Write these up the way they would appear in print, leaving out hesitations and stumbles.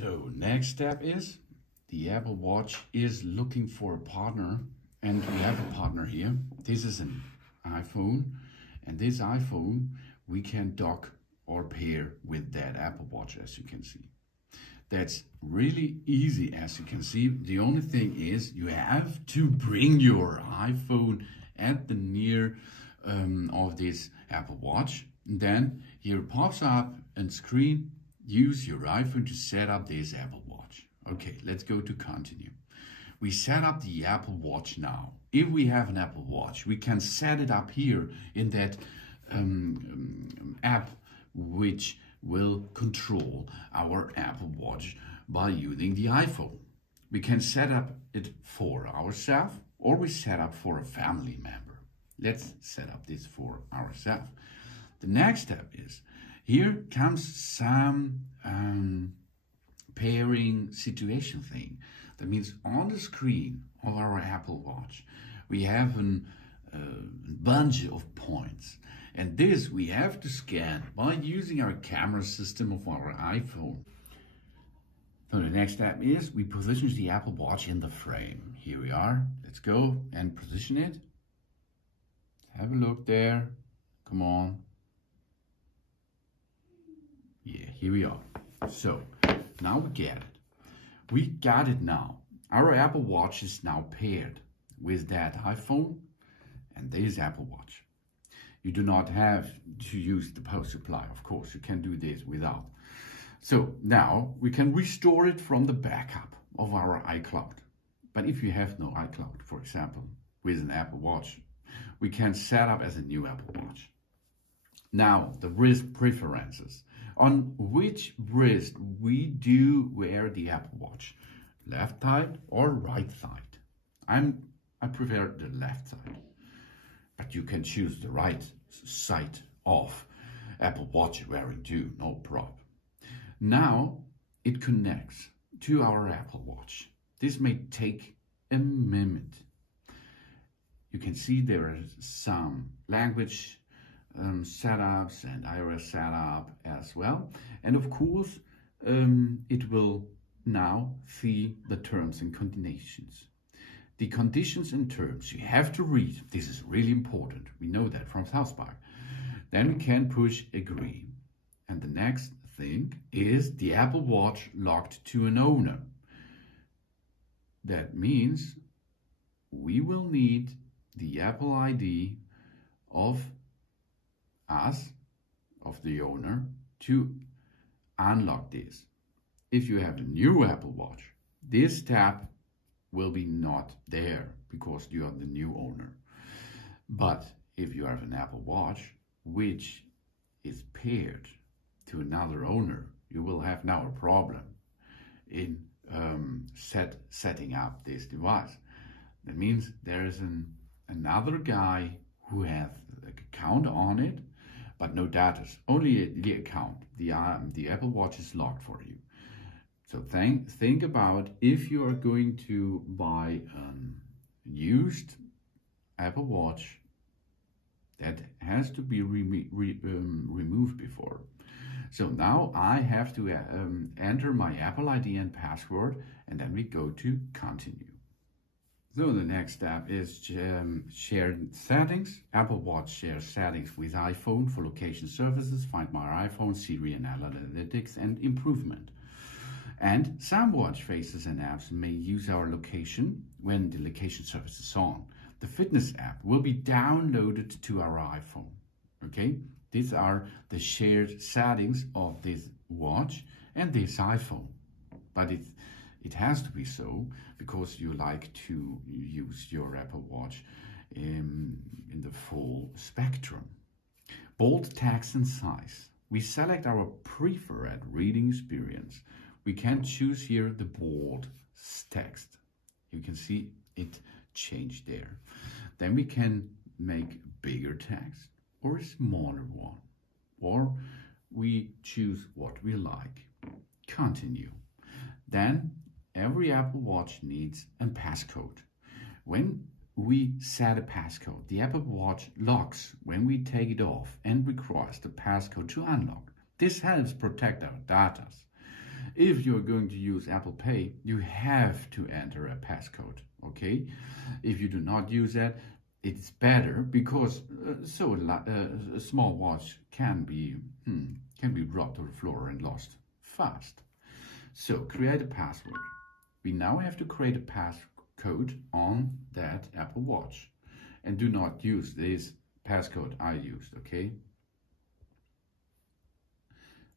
So next step is the Apple Watch is looking for a partner, and we have a partner here. This is an iPhone, and this iPhone we can dock or pair with that Apple Watch, as you can see. That's really easy, as you can see. The only thing is you have to bring your iPhone at the near of this Apple Watch. And then here pops up on screen, use your iPhone to set up this Apple Watch. Okay, let's go to continue. We set up the Apple Watch now. If we have an Apple Watch, we can set it up here in that app which will control our Apple Watch by using the iPhone. We can set up it for ourselves, or we set up for a family member. Let's set up this for ourselves. The next step is, here comes some pairing situation thing. That means on the screen of our Apple Watch, we have a bunch of points. And this we have to scan by using our camera system of our iPhone. So the next step is we position the Apple Watch in the frame. Here we are. Let's go and position it. Have a look there. Come on. Yeah, here we are. So now we get it. We got it now. Our Apple Watch is now paired with that iPhone and this Apple Watch. You do not have to use the power supply, of course. You can do this without. So now we can restore it from the backup of our iCloud. But if you have no iCloud, for example, with an Apple Watch, we can set up as a new Apple Watch. Now, the wrist preferences. On which wrist we do wear the Apple Watch? Left side or right side? I prefer the left side. But you can choose the right side of Apple Watch wearing too, no problem. Now it connects to our Apple Watch. This may take a minute. You can see there is some language setups and iOS setup as well. And of course, it will now see the terms and conditions. The conditions and terms you have to read. This is really important. We know that from South Park. Then we can push agree. And the next thing is the Apple Watch locked to an owner. That means we will need the Apple ID of us, of the owner, to unlock this. If you have a new Apple Watch, this tab will be not there because you are the new owner. But if you have an Apple Watch which is paired to another owner, you will have now a problem in setting up this device. That means there is another guy who has an account on it, but no data, only the account. The Apple Watch is locked for you. So think about if you are going to buy a used Apple Watch that has to be removed before. So now I have to enter my Apple ID and password, and then we go to continue. So the next step is shared settings. Apple Watch shares settings with iPhone for location services, Find My iPhone, Siri and analytics and improvement. And some watch faces and apps may use our location when the location service is on. The fitness app will be downloaded to our iPhone. Okay, these are the shared settings of this watch and this iPhone. But it has to be so because you like to use your Apple Watch in the full spectrum. Bold text and size. We select our preferred reading experience. We can choose here the bold text. You can see it changed there. Then we can make bigger text or a smaller one. Or we choose what we like. Continue. Then every Apple Watch needs a passcode. When we set a passcode, the Apple Watch locks when we take it off and requires the passcode to unlock. This helps protect our data. if you're going to use Apple Pay, you have to enter a passcode, okay? If you do not use that, it's better because a small watch can be dropped to the floor and lost fast. So create a password. We now have to create a passcode on that Apple Watch, and do not use this passcode I used, okay?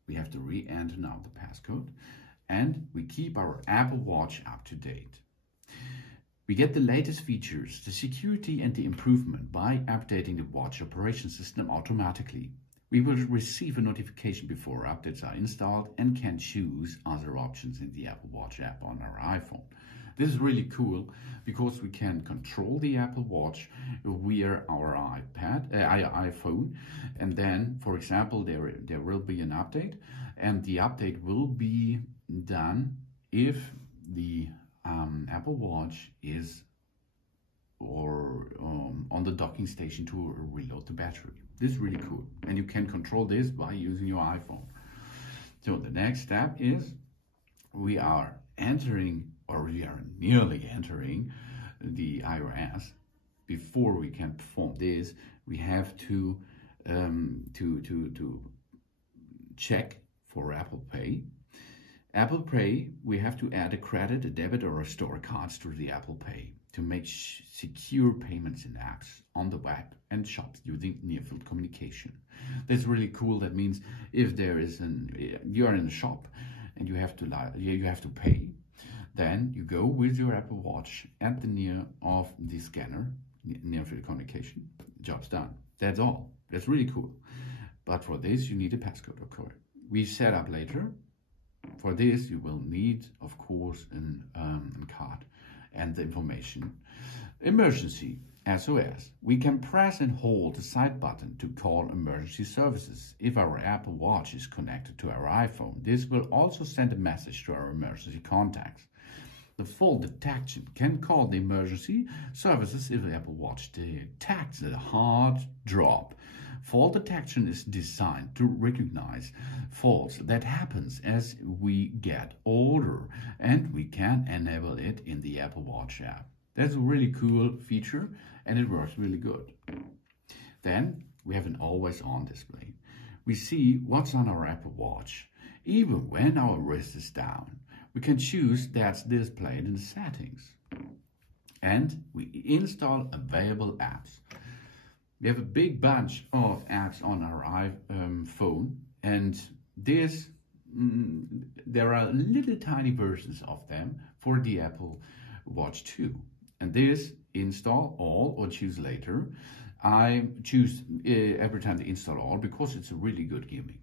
We have to re-enter now the passcode, and we keep our Apple Watch up to date. We get the latest features, the security and the improvement by updating the watch operation system automatically. We will receive a notification before updates are installed and can choose other options in the Apple Watch app on our iPhone. This is really cool because we can control the Apple Watch via our iPhone, and then, for example, there will be an update, and the update will be done if the Apple Watch is on the docking station to reload the battery. This is really cool, and you can control this by using your iPhone. So the next step is we are entering, or we are nearly entering, the iOS. Before we can perform this, we have to check for Apple Pay. Apple Pay, we have to add a credit, a debit, or a store cards to the Apple Pay to make secure payments in apps, on the web, and shops using near-field communication. That's really cool. That means if there is you are in a shop and you have to pay, then you go with your Apple Watch at the near of the scanner, near-field communication. Job's done. That's all. That's really cool. But for this, you need a passcode, of course. We set up later. For this, you will need, of course, a card and the information. Emergency, SOS. We can press and hold the side button to call emergency services. If our Apple Watch is connected to our iPhone, this will also send a message to our emergency contacts. The fall detection can call the emergency services if the Apple Watch detects a hard drop. Fall detection is designed to recognize faults that happens as we get older, and we can enable it in the Apple Watch app. That's a really cool feature, and it works really good. Then we have an always-on display. We see what's on our Apple Watch. Even when our wrist is down, we can choose that's displayed in the settings. And we install available apps. We have a big bunch of apps on our iPhone, and there are little tiny versions of them for the Apple Watch 2. And this install all or choose later. I choose every time to install all because it's a really good gimmick.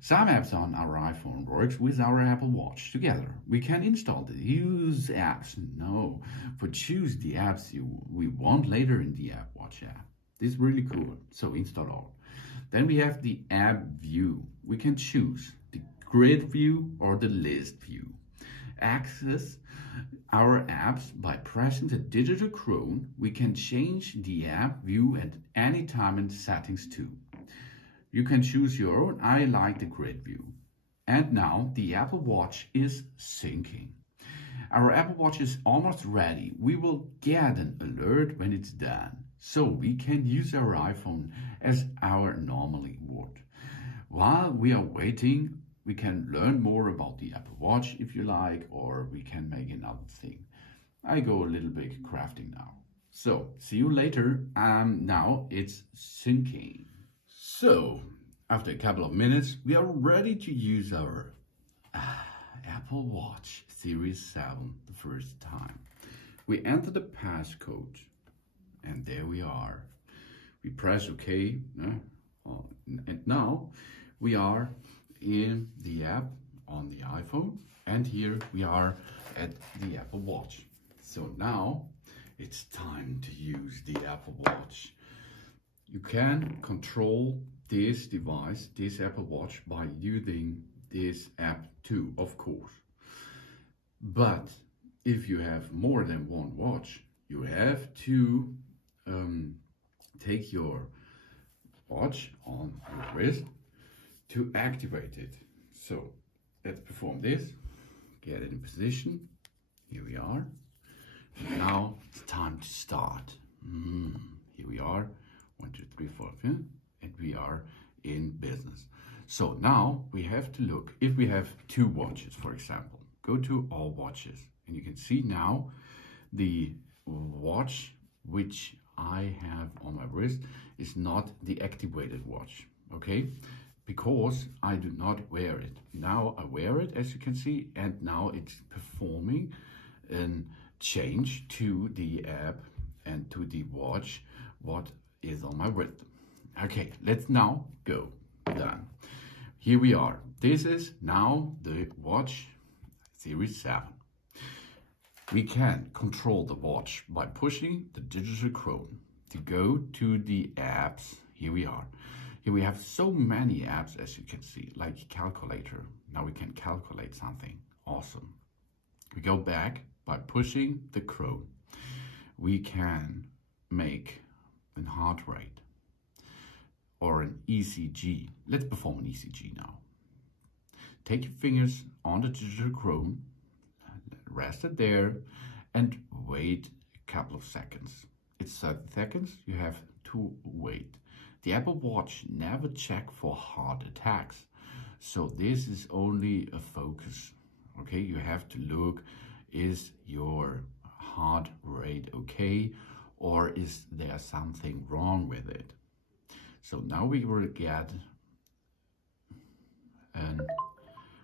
Some apps on our iPhone works with our Apple Watch together. We can install the use apps. No, for choose the apps we want later in the App Watch app. This is really cool. So install all. Then we have the app view. We can choose the grid view or the list view. Access our apps by pressing the digital crown. We can change the app view at any time in the settings too. You can choose your own. I like the grid view. And now the Apple Watch is syncing. Our Apple Watch is almost ready. We will get an alert when it's done, so we can use our iPhone as our normally would. While we are waiting, we can learn more about the Apple Watch if you like, or we can make another thing. I go a little bit crafting now. So, see you later. Now it's syncing. So, after a couple of minutes, we are ready to use our Apple Watch Series 7 the first time. We enter the passcode, and there we are. We press OK, and now we are in the app on the iPhone, and here we are at the Apple Watch. So now it's time to use the Apple Watch. You can control this device, this Apple Watch, by using this app too, of course. But if you have more than one watch, you have to take your watch on your wrist to activate it. So let's perform this. Get it in position. Here we are. Now it's time to start. Here we are. 1, 2, 3, 4, 5, and we are in business. So now we have to look. If we have 2 watches, for example, go to all watches, and you can see now the watch which I have on my wrist is not the activated watch, okay? Because I do not wear it. Now I wear it, as you can see, and now it's performing a change to the app and to the watch what is on my wrist. Okay, let's now go. Done. Here we are. This is now the watch Series 7. We can control the watch by pushing the digital Chrome to go to the apps. Here we are. Here we have so many apps, as you can see, like calculator. Now we can calculate something. Awesome. We go back by pushing the Chrome. We can make a heart rate or an ECG. Let's perform an ECG now. Take your fingers on the digital Chrome, rest it there, and wait a couple of seconds. It's 30 seconds, you have to wait. The Apple Watch never check for heart attacks, so this is only a focus. Okay, you have to look, is your heart rate okay, or is there something wrong with it? So now we will get a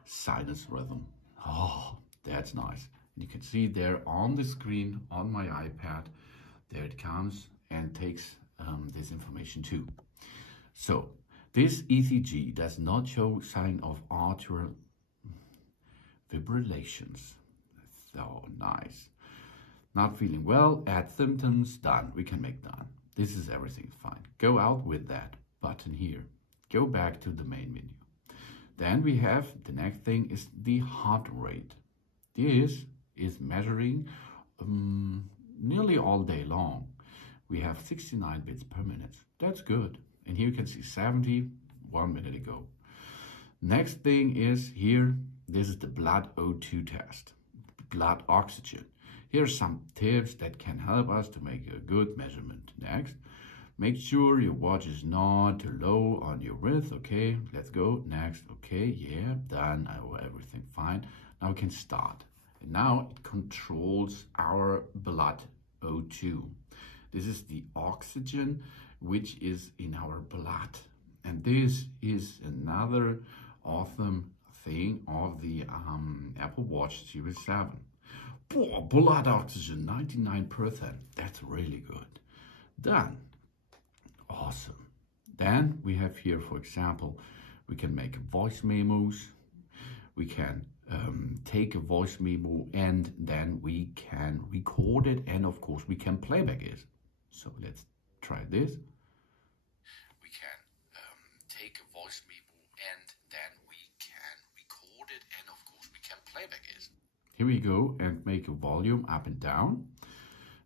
sinus rhythm. Oh, that's nice. You can see there on the screen on my iPad, there it comes and takes this information too. So this ECG does not show sign of atrial fibrillations. So nice. Not feeling well, add symptoms, done. We can make done. This is everything fine. Go out with that button here. Go back to the main menu. Then we have the next thing is the heart rate. This is measuring nearly all day long. We have 69 beats per minute. That's good. And here you can see 70 1 minute ago. Next thing is here, this is the blood O2 test, blood oxygen. Here are some tips that can help us to make a good measurement. Next, make sure your watch is not too low on your wrist. Okay, let's go. Next, okay, yeah, done. Everything fine. Now we can start. And now it controls our blood O2. This is the oxygen which is in our blood. And this is another awesome thing of the Apple Watch Series 7. Blood oxygen, 99%. That's really good. Done. Awesome. Then we have here, for example, we can make voice memos. We can take a voice memo and then we can record it, and of course we can playback it. So let's try this. We can take a voice memo and then we can record it, and of course we can playback it. Here we go, and make a volume up and down.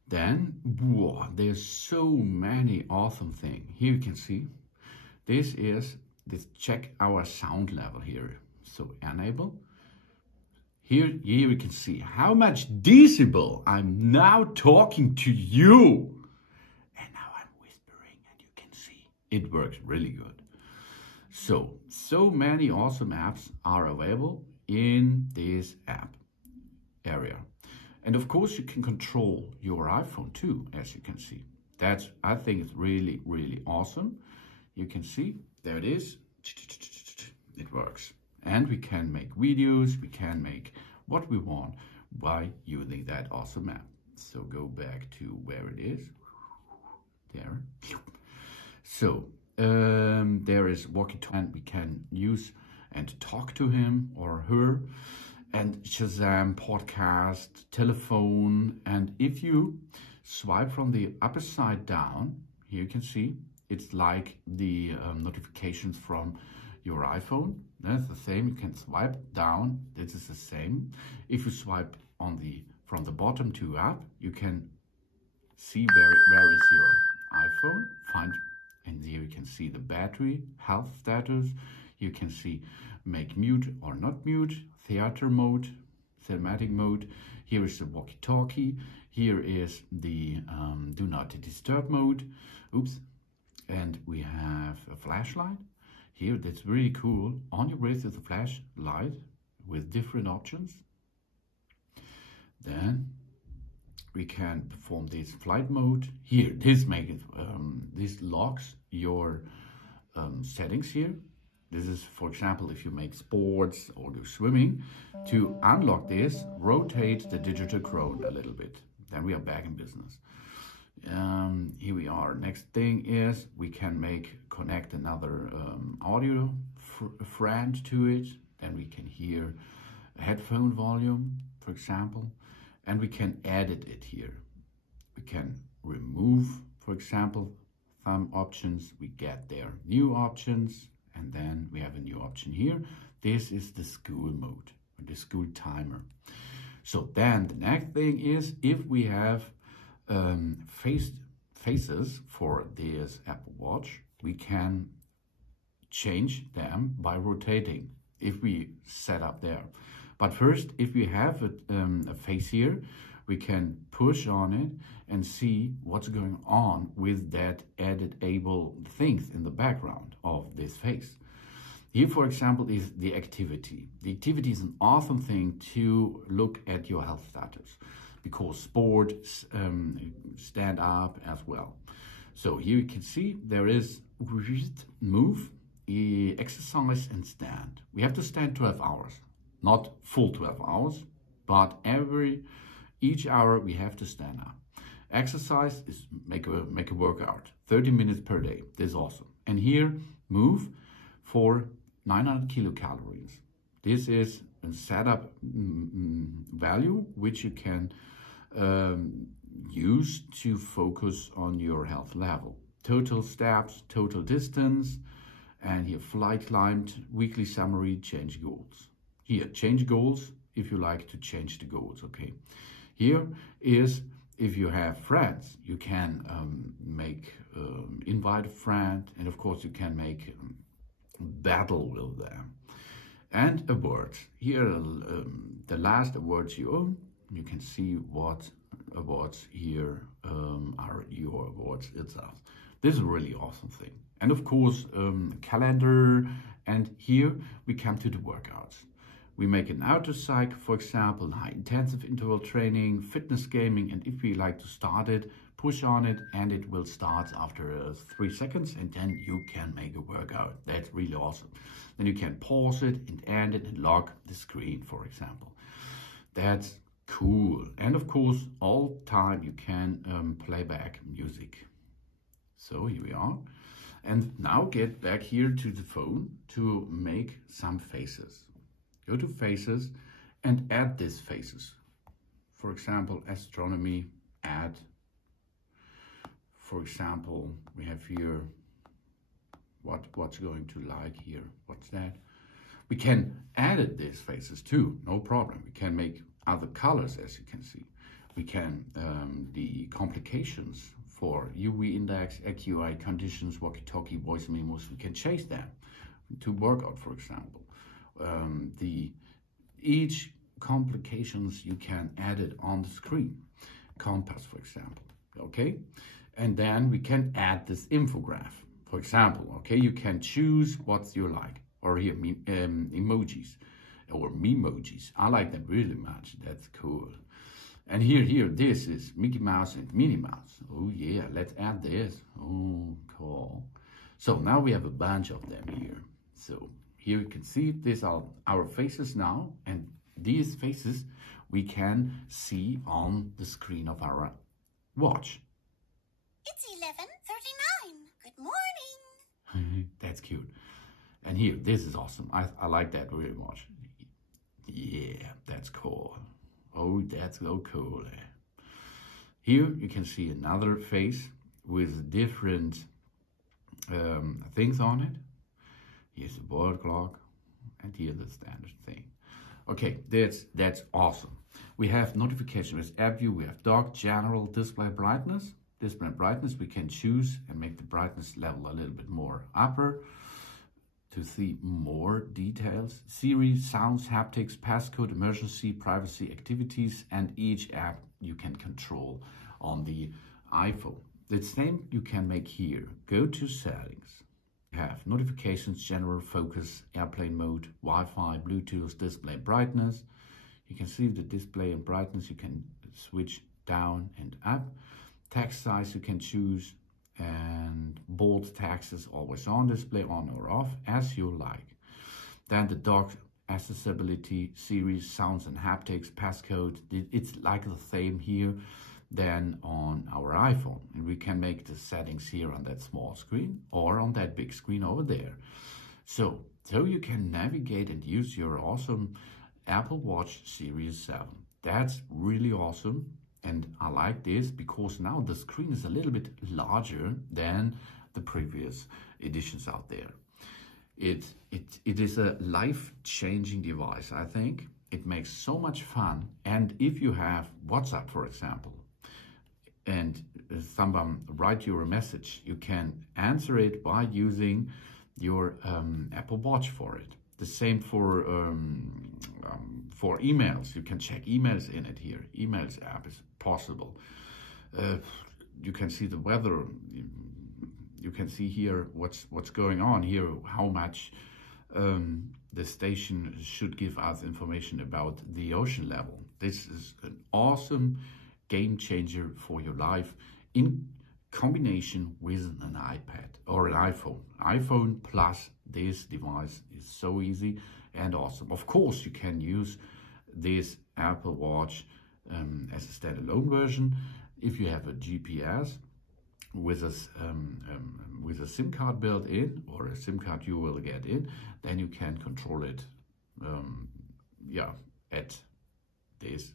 Then, whoa, there's so many awesome things. Here you can see, this check our sound level here. So enable. Here we can see how much decibel I'm now talking to you. And now I'm whispering and you can see it works really good. So many awesome apps are available in this app area. And of course you can control your iPhone too, as you can see. That's, I think it's really, really awesome. You can see, there it is. It works. And we can make videos, we can make what we want by using that awesome app. So go back to where it is. There. So there is walkie-talkie, we can use and talk to him or her, and Shazam, podcast, telephone. And if you swipe from the upper side down, here you can see, it's like the notifications from your iPhone. That's the same. You can swipe down. This is the same. If you swipe on from the bottom to up, you can see where is your iPhone. And here you can see the battery, health status. You can see make mute or not mute, theater mode, thematic mode. Here is the walkie-talkie. Here is the do not disturb mode. Oops. And we have a flashlight. Here, that's really cool. On your wrist is a flashlight with different options. Then we can perform this flight mode. Here, this locks your settings here. This is, for example, if you make sports or do swimming. To unlock this, rotate the digital crown a little bit. Then we are back in business. Here we are. Next thing is we can connect another audio friend to it. Then we can hear headphone volume, for example, and we can edit it here. We can remove, for example, thumb options. We get there new options, and then we have a new option here. This is the school mode, or the school timer. So then the next thing is, if we have faces for this Apple Watch, we can change them by rotating if we set up there. But first, if we have a face here, we can push on it and see what's going on with that editable things in the background of this face. Here, for example, is the activity. The activity is an awesome thing to look at your health status, because sport, stand up as well. So here you can see there is move, exercise and stand. We have to stand 12 hours, not full 12 hours, but each hour we have to stand up. Exercise is make a workout, 30 minutes per day. This is awesome. And here, move for 900 kilocalories. This is a setup value which you can use to focus on your health level. Total steps, total distance, and here flight climbed, weekly summary, change goals. Here, change goals if you like to change the goals, okay. Here is if you have friends, you can invite a friend, and of course you can make battle with them. And awards. Here, the last awards you own, you can see what awards here are your awards itself. This is a really awesome thing. And of course, calendar, and here we come to the workouts. We make an auto cycle, for example, high intensive interval training, fitness gaming, and if we like to start it, push on it and it will start after 3 seconds, and then you can make a workout. That's really awesome. Then you can pause it and end it and lock the screen, for example. That's cool. And of course, all time you can play back music. So here we are. And now get back here to the phone to make some faces. Go to faces and add these faces. For example, astronomy, add. For example, we have here what's going to like here. What's that? We can edit these faces too, no problem. We can make other colors, as you can see. We can, the complications for UV index, AQI conditions, walkie-talkie, voice memos, we can change them to workout, for example. Each complications you can edit on the screen. Compass, for example, okay? And then we can add this infograph, for example, okay? You can choose what you like, or here, emojis, or memojis. I like that really much, that's cool. And here, this is Mickey Mouse and Minnie Mouse. Oh yeah, let's add this. Oh, cool. So now we have a bunch of them here. So here you can see these are our faces now, and these faces we can see on the screen of our watch. It's 11:39. Good morning. That's cute. And here, this is awesome. I like that really much. Yeah, that's cool. Oh, that's so cool. Here you can see another face with different things on it. Here's the world clock, and here the standard thing. Okay, that's awesome. We have notification with app view. We have dock, general, display brightness. Display brightness, we can choose and make the brightness level a little bit more upper. to see more details. Siri, sounds, haptics, passcode, emergency, privacy, activities, and each app you can control on the iPhone. The same you can make here. Go to settings. You have notifications, general, focus, airplane mode, Wi-Fi, Bluetooth, display brightness. You can see the display and brightness. You can switch down and up. Text size you can choose, and bold text is always on display, on or off, as you like. Then the dock accessibility, series, sounds and haptics, passcode. It's like the same here than on our iPhone. And we can make the settings here on that small screen or on that big screen over there. So you can navigate and use your awesome Apple Watch Series 7. That's really awesome. And I like this because now the screen is a little bit larger than the previous editions out there. It is a life-changing device, I think. It makes so much fun. And if you have WhatsApp, for example, and someone write you a message, you can answer it by using your Apple Watch for it. The same for emails. You can check emails in it here. Emails app is possible. You can see the weather. You can see here what's going on here, how much the station should give us information about the ocean level. This is an awesome game changer for your life in combination with an iPad or an iPhone. iPhone plus this device is so easy and awesome. Of course, you can use this Apple Watch as a standalone version. If you have a GPS with a SIM card built in, or a SIM card you will get in, then you can control it at this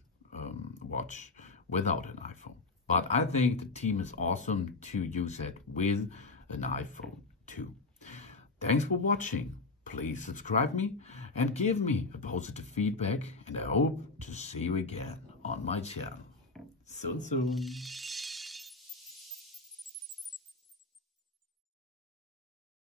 watch without an iPhone. But I think the team is awesome to use it with an iPhone too. Thanks for watching. Please subscribe me and give me a positive feedback, and I hope to see you again on my channel soon.